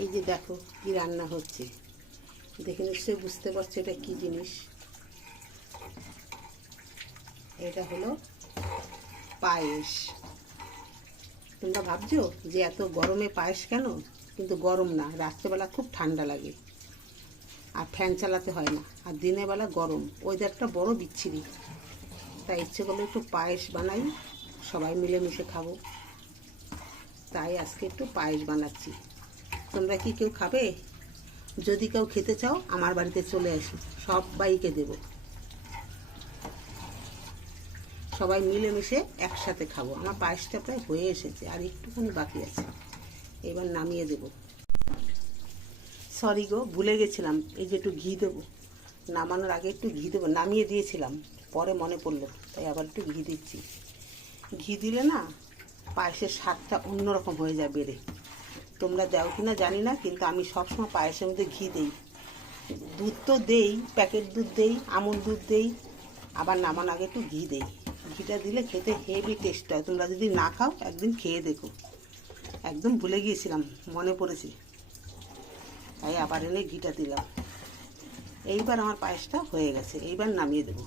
এই যে দেখো কি রান্না হচ্ছে, দেখে নিশ্চয়ই বুঝতে পারছো এটা কি জিনিস। এটা হলো পায়েস। তোমরা ভাবছো যে এত গরমে পায়েস কেন, কিন্তু গরম না, রাত্রেবেলা খুব ঠান্ডা লাগে আর ফ্যান চালাতে হয় না, আর দিনের বেলা গরম, ওয়েদারটা বড় বিচ্ছিরি। তাই ইচ্ছে করলে একটু পায়েস বানাই, সবাই মিলেমিশে খাবো, তাই আজকে একটু পায়েস বানাচ্ছি। তোমরা কি কেউ খাবে? যদি কেউ খেতে চাও আমার বাড়িতে চলে আসো, সবাইকে দেবো, সবাই মিলেমিশে একসাথে খাবো। আমার পায়েসটা প্রায় হয়ে এসেছে, আর একটুখানি বাকি আছে, এবার নামিয়ে দেব। সরি গো, ভুলে গেছিলাম, এই যে একটু ঘি দেবো, নামানোর আগে একটু ঘি দেবো, নামিয়ে দিয়েছিলাম, পরে মনে পড়লো, তাই আবার একটু ঘি দিচ্ছি। ঘি দিলে না পায়েসের স্বাদটা অন্যরকম হয়ে যায় বেড়ে। তোমরা দাও কি না জানি না, কিন্তু আমি সবসময় পায়েসের মধ্যে ঘি দিই। দুধ তো দেই, প্যাকেট দুধ দেই, আমুল দুধ দেই, আবার নামানোর আগে একটু ঘি দেই। ঘিটা দিলে খেতে হেভি টেস্ট হয়। তোমরা যদি না খাও একদিন খেয়ে দেখো। একদম ভুলে গিয়েছিলাম, মনে পড়েছে, তাই আবার এনে ঘিটা দিলাম। এইবার আমার পায়েসটা হয়ে গেছে, এইবার নামিয়ে দেবো।